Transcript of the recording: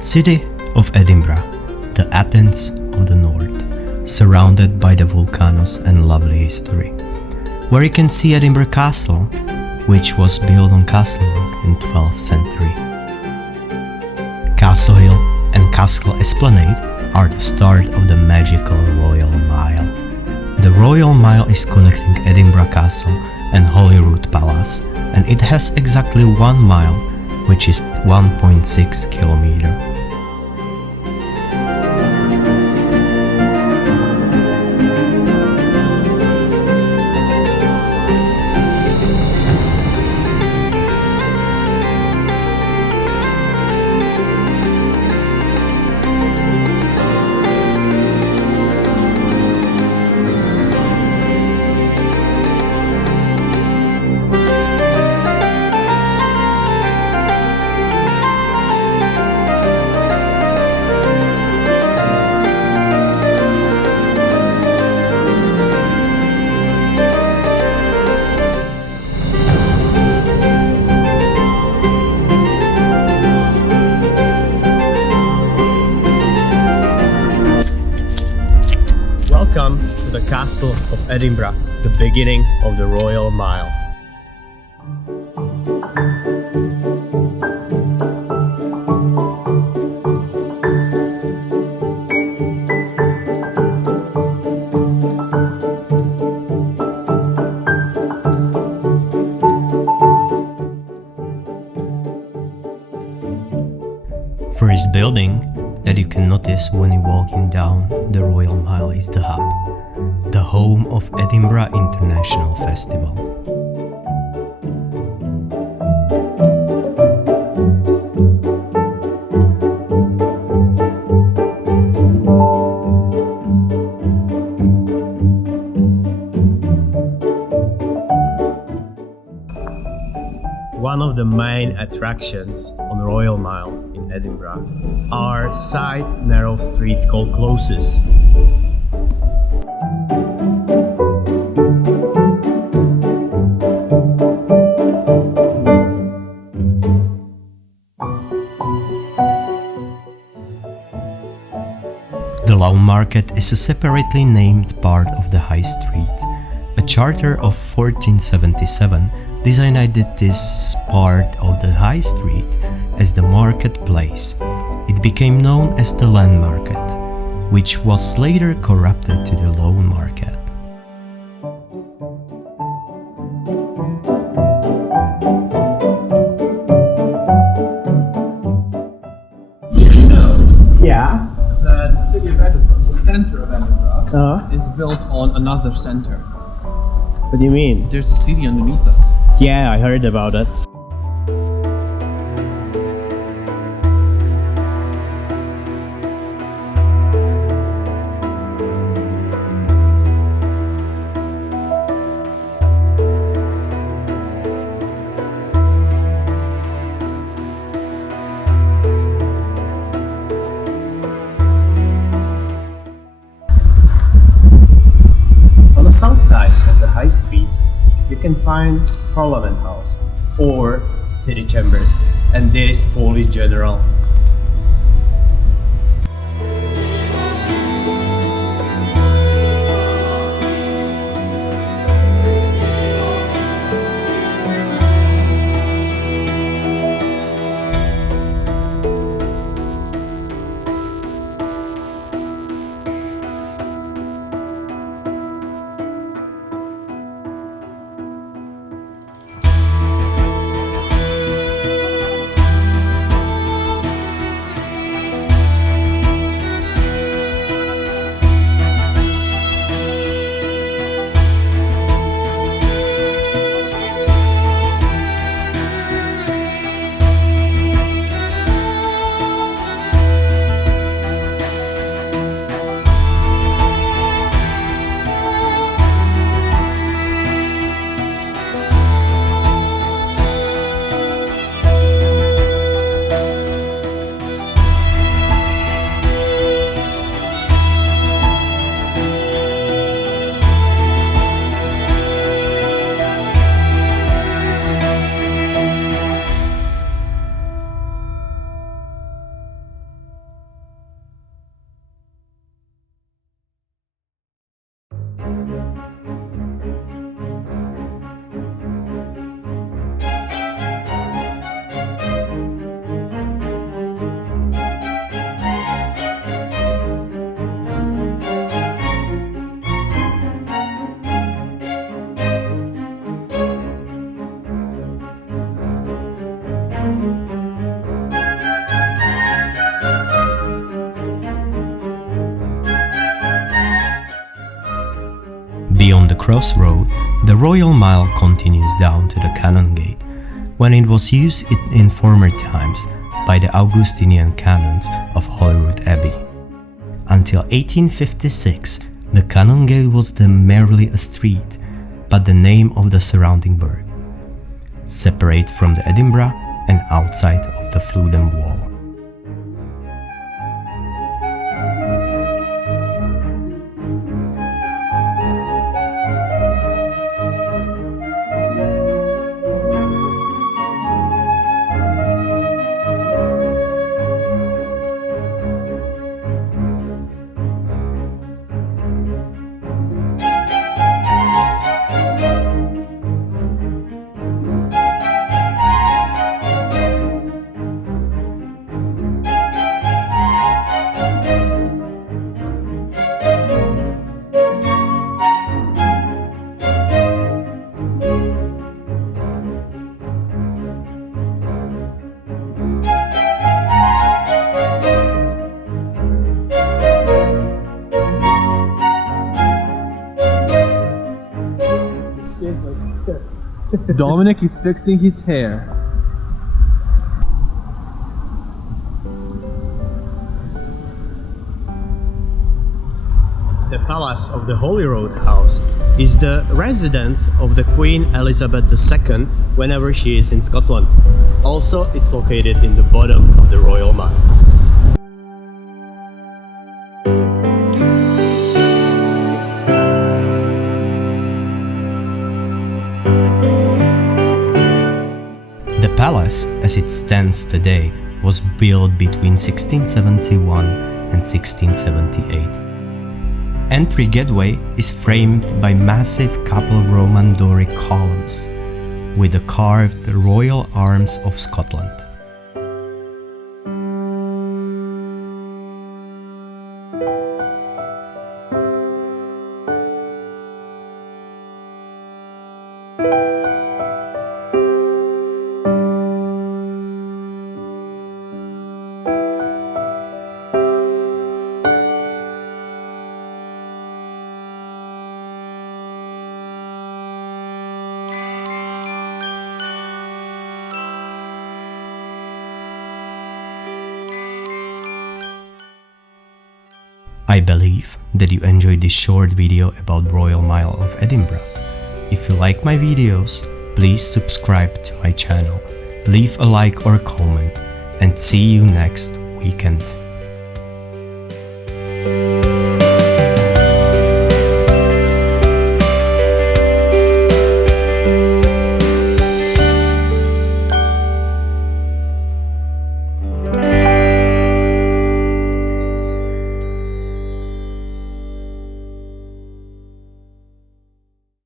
City of Edinburgh, the Athens of the North, surrounded by the volcanoes and lovely history. Where you can see Edinburgh Castle, which was built on Castle Rock in 12th century. Castle Hill and Castle Esplanade are the start of the magical Royal Mile. The Royal Mile is connecting Edinburgh Castle and Holyrood Palace, and it has exactly 1 mile, which is 1.6 kilometers. Welcome to the Castle of Edinburgh, the beginning of the Royal Mile. First building that you can notice when you're walking down the Royal Mile is the Hub, the home of Edinburgh International Festival. One of the main attractions on the Royal Mile in Edinburgh are side narrow streets called closes. The Lawn Market is a separately named part of the High Street. A charter of 1477 designated this part of the High Street as the marketplace. It became known as the Land Market, which was later corrupted to the Lawn Market. Did you know Yeah. that the City of Edinburgh, the centre of Edinburgh, is built on another centre? What do you mean? There's a city underneath us. Yeah, I heard about it. On the south side of the High Street, you can find Parliament House or City Chambers and this Police General. Beyond the crossroad, the Royal Mile continues down to the Canongate, when it was used in former times by the Augustinian canons of Holyrood Abbey. Until 1856, the Canongate was then merely a street, but the name of the surrounding burgh, separate from the Edinburgh and outside of the Flodden Wall. Dominic is fixing his hair. The palace of the Holyroodhouse is the residence of the Queen Elizabeth II whenever she is in Scotland. Also, it's located in the bottom of the Royal Mile. The palace, as it stands today, was built between 1671 and 1678. Entry gateway is framed by massive couple Roman Doric columns with the carved royal arms of Scotland. I believe that you enjoyed this short video about Royal Mile of Edinburgh. If you like my videos, please subscribe to my channel, leave a like or comment, and see you next weekend.